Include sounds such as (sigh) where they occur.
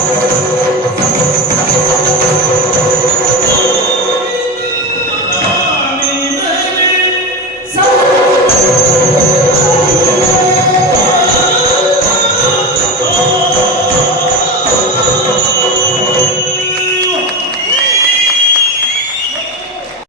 Thank (laughs) you.